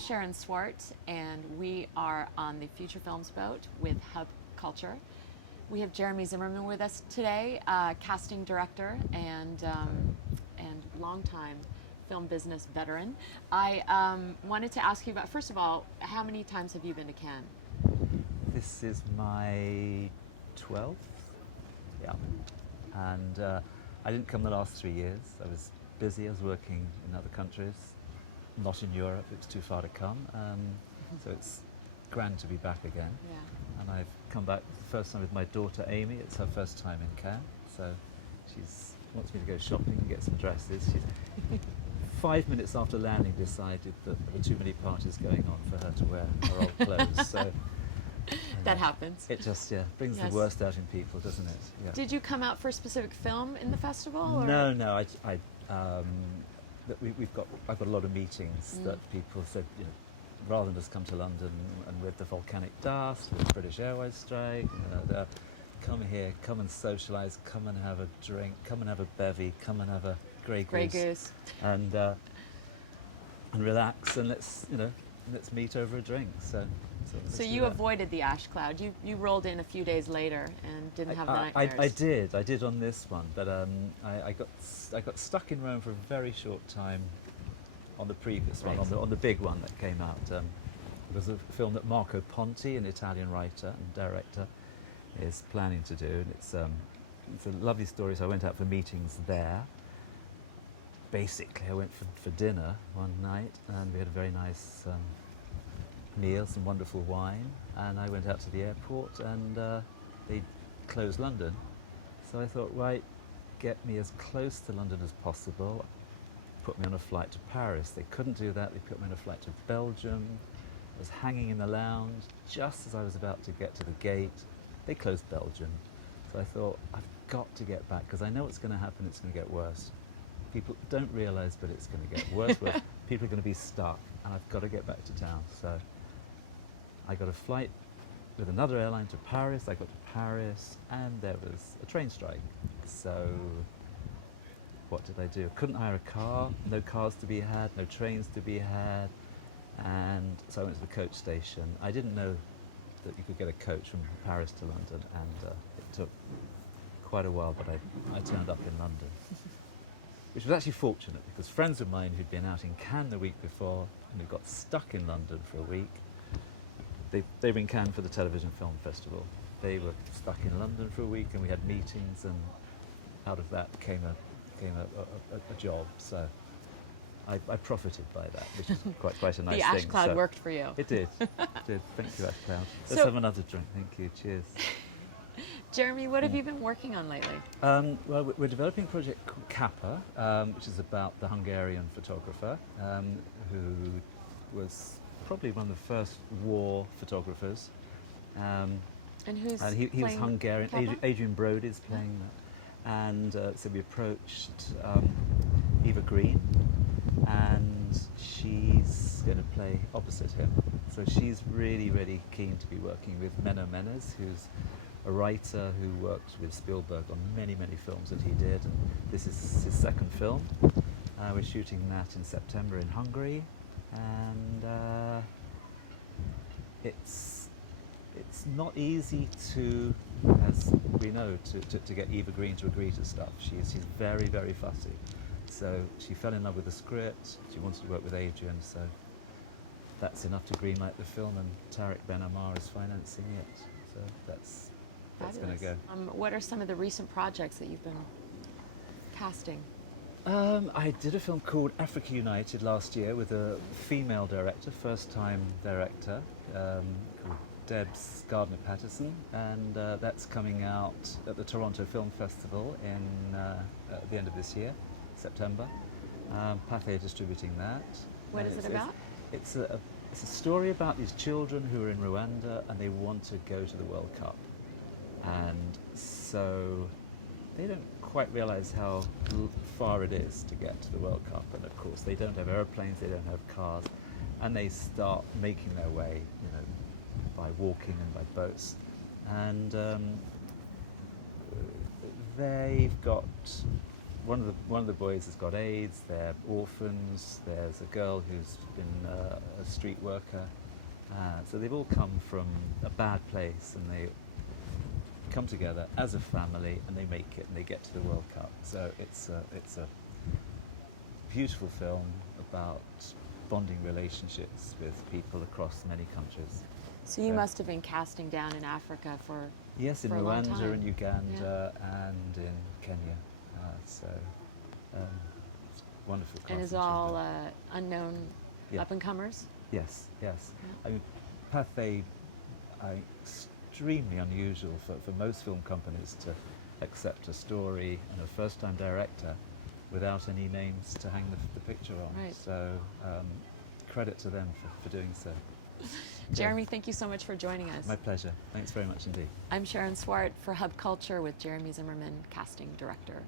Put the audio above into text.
Sharon Swart, and we are on the Future Films boat with Hub Culture. We have Jeremy Zimmermann with us today, casting director and longtime film business veteran. I wanted to ask you about, first of all, how many times have you been to Cannes? This is my 12th, yeah. And I didn't come the last 3 years. I was busy, I was working in other countries, not in Europe, it was too far to come. So it's grand to be back again. Yeah. And I've come back the first time with my daughter Amy. It's her first time in Cannes, so she wants me to go shopping and get some dresses. She's 5 minutes after landing decided that there were too many parties going on for her to wear her old clothes. So that happens. it just brings Yes. the worst out in people, doesn't it? Yeah. Did you come out for a specific film in the festival? Or? No. I've got a lot of meetings that people said, rather than just come to London and with the volcanic dust, with the British Airways strike, come here, come and socialise, come and have a drink, come and have a bevy, come and have a Grey Goose, and relax, and let's meet over a drink. So you avoided the ash cloud. You rolled in a few days later and didn't have the nightmares. I did on this one, but I got stuck in Rome for a very short time on the previous one, on the big one that came out. It was a film that Marco Ponti, an Italian writer and director, is planning to do, and it's a lovely story. So I went out for meetings there. Basically, I went for dinner one night, and we had a very nice meal, some wonderful wine, and I went out to the airport, and they closed London. So I thought, right, get me as close to London as possible. Put me on a flight to Paris. They couldn't do that. They put me on a flight to Belgium. I was hanging in the lounge. Just as I was about to get to the gate, they closed Belgium. So I thought, I've got to get back, because I know what's going to happen. It's going to get worse. People don't realise, but it's going to get worse. People are going to be stuck, and I've got to get back to town. So I got a flight with another airline to Paris. I got to Paris, and there was a train strike. So what did I do? Couldn't hire a car, no cars to be had, no trains to be had, and so I went to the coach station. I didn't know that you could get a coach from Paris to London, and it took quite a while, but I turned up in London. Which was actually fortunate, because friends of mine who'd been out in Cannes the week before and who got stuck in London for a week, they were in Cannes for the Television Film Festival. They were stuck in London for a week, and we had meetings, and out of that came a job. So I profited by that, which is quite a nice thing. The ash cloud worked for you. It did. Thank you, ash cloud. Let's have another drink. Thank you. Cheers. Jeremy, what have you been working on lately? Well, we're developing a project called Kappa, which is about the Hungarian photographer who was probably one of the first war photographers. And he was Hungarian. Kappa? Adrian Brody is playing that. And so we approached Eva Green, and she's going to play opposite him. So she's really, really keen to be working with Menno Menes, who's a writer who worked with Spielberg on many, many films that he did. And this is his second film. We're shooting that in September in Hungary, and it's not easy to, as we know, to get Eva Green to agree to stuff. She's very, very fussy. So she fell in love with the script. She wanted to work with Adrian, so that's enough to greenlight the film, and Tarek Ben Ammar is financing it. So that's going to go. What are some of the recent projects that you've been casting? I did a film called Africa United last year with a female director, first-time director, called Debs Gardner-Patterson, and that's coming out at the Toronto Film Festival at the end of this year, September. Pathé distributing that. What is it about? It's a story about these children who are in Rwanda, and they want to go to the World Cup. And so they don't quite realise how far it is to get to the World Cup. And of course, they don't have airplanes, they don't have cars, and they start making their way, by walking and by boats. And they've got one of the boys has got AIDS. They're orphans. There's a girl who's been a street worker. So they've all come from a bad place, and they come together as a family, and they make it, and they get to the World Cup. So it's a beautiful film about bonding relationships with people across many countries. So you must have been casting down in Africa for Yes, in for a long Rwanda time. and Uganda and in Kenya. It's wonderful casting. And is all unknown Yeah. up-and-comers? Yes, yes. Yeah. I mean, Pathé are extremely unusual for most film companies to accept a story and a first-time director without any names to hang the picture on. Right. So credit to them for doing so. Jeremy, thank you so much for joining us. My pleasure. Thanks very much indeed. I'm Sharon Swart for Hub Culture with Jeremy Zimmermann, casting director.